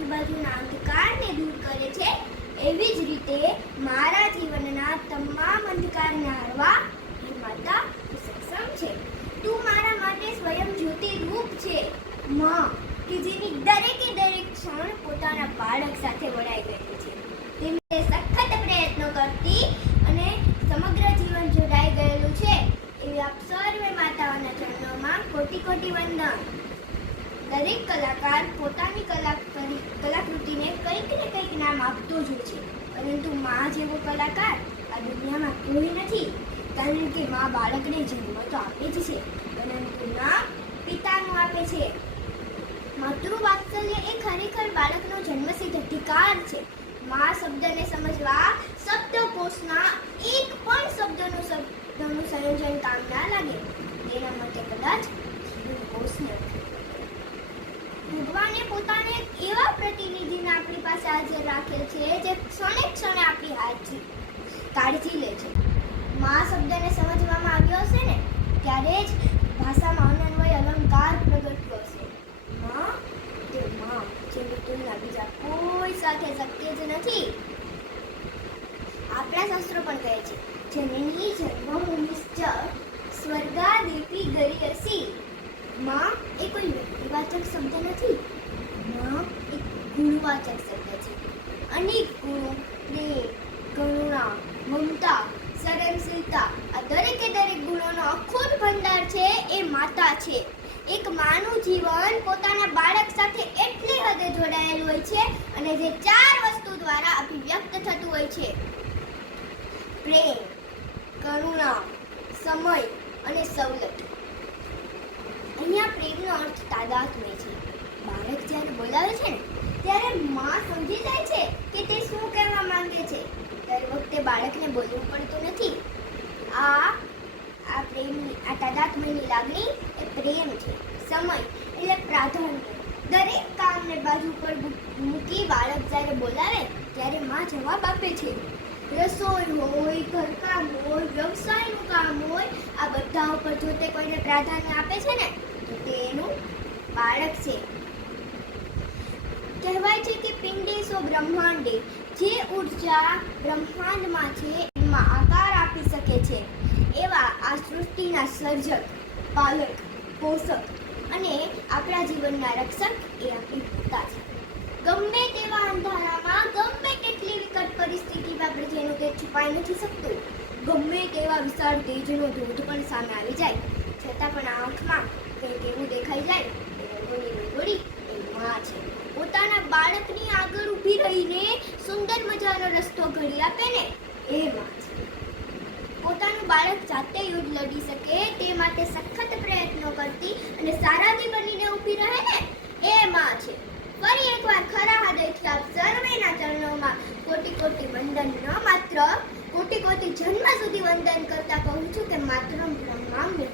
આજુબાજુના અંધકારને દૂર કરે છે, એવી જ રીતે મારા જીવનના તમામ અંધકારને હારવા એ માતા સક્ષમ છે. તું મારા માટે સ્વયં જ્યોતિ રૂપ છે, માં, કે જેની દરેકે દરેક ક્ષણ પોતાના બાળક સાથે વળાઈ ગયેલી છે. તેમને સખત પ્રયત્નો કરતી અને સમગ્ર જીવન જોડાઈ ગયેલું છે એવી આપ સર્વે માતાઓના ચરણોમાં કોટી કોટી વંદન. દરેક કલાકાર પોતાની કલાકૃતિને કંઈક ને કંઈક નામ આપતો જ હોય છે, પરંતુ માં જેવો કલાકાર આ દુનિયામાં કોઈ નથી. કારણ કે માં બાળકને જન્મ તો આપે જ છે, પરંતુ નામ પિતાનું આપે છે. માતૃવાત્સલ્ય એ ખરેખર બાળકનો જન્મસિદ્ધ અધિકાર છે. માં શબ્દને સમજવા શબ્દકોશના એક પણ શબ્દનું સંયોજન કામ ના લાગે, તેના માટે કદાચ જીવકોશ નથી. ભગવાને પોતાને એવા પ્રતિનિધિને આપણી પાસે હાજર રાખેલ છે જે ક્ષણે ક્ષણે આપણી કાળજી લે છે. માં શબ્દને સમજવામાં આવ્યો હશે ને ત્યારે જ ભાષામાં અનન્વય અલંકાર પ્રગટ્યો હશે. માં તે માં જેની તુલના બીજા કોઈ સાથે શક્ય જ નથી. આપણા શાસ્ત્રો પણ કહે છે, જનની જન્મભૂમિશ્ચ સ્વર્ગાદેપી ગરીયસી. માં એ કોઈ વ્યક્તિવાચક શબ્દ નથી, માં એક ગુણવાચક શબ્દ છે. અનેક ગુણો, પ્રેમ, કરુણા, મમતા, સહનશીલતા, આ દરેકે દરેક ગુણોનો અખૂટ ભંડાર છે એ માતા છે. એક માનું જીવન પોતાના બાળક સાથે એટલી હદે જોડાયેલું હોય છે અને જે 4 વસ્તુ દ્વારા અભિવ્યક્ત થતું હોય છે: પ્રેમ, કરુણા, સમય અને સવલત. અહીંયા પ્રેમનો અર્થ તાદાત્મ્ય છે. બાળક જ્યારે બોલાવે છે ને ત્યારે માં સમજી જાય છે કે તે શું કહેવા માંગે છે. દર વખતે બાળકને બોલવું પડતું નથી. આ પ્રેમની, આ તાદાત્મ્યની લાગણી એ પ્રેમ છે. સમય એટલે પ્રાધાન્ય. દરેક કામને બાજુ પર મૂકી બાળક જ્યારે બોલાવે ત્યારે માં જવાબ આપે છે. રસોઈ હોય, ઘરકામ હોય, વ્યવસાયનું કામ હોય, આ બધા ઉપર જો તે કોઈને પ્રાધાન્ય આપે છે ને તો તે એનું બાળક છે. કહેવાય છે કે પિંડેશો બ્રહ્માંડે, જે ઉર્જા બ્રહ્માંડમાં છે એમાં આકાર આપી શકે છે એવા આ સૃષ્ટિના સર્જક, પાલક, પોષક અને આપણા જીવનના રક્ષક એ આપણી માતા છે. ગમે તેવા અંધારામાં, ગમે કેટલી વિકટ પરિસ્થિતિમાં આપણે જેનું તે છુપાઈ નથી શકતું, ગમે તેવા વિશાળ તેજનો ધોધ પણ સામે આવી જાય, છતાં પણ આંખમાં કંઈક એવું દેખાઈ જાય એ રંગોની રંગોળી એ માં છે. પોતાના બાળકની આગળ ઊભી રહીને સુંદર મજાનો રસ્તો ઘડી આપે ને એ માં છે. પોતાનું બાળક જાતે યુદ્ધ લડી શકે તે માટે સખત પ્રયત્નો કરતી અને સારાથી બનીને ઊભી રહે ને એ માં છે. ફરી એકવાર ખરા હૃદયથી આપ સર્વેના ચરણોમાં કોટી કોટી વંદન, ન માત્ર કોટી કોટી જન્મ સુધી વંદન કરતા કહું છું કે માત્ર બ્રહ્માંડ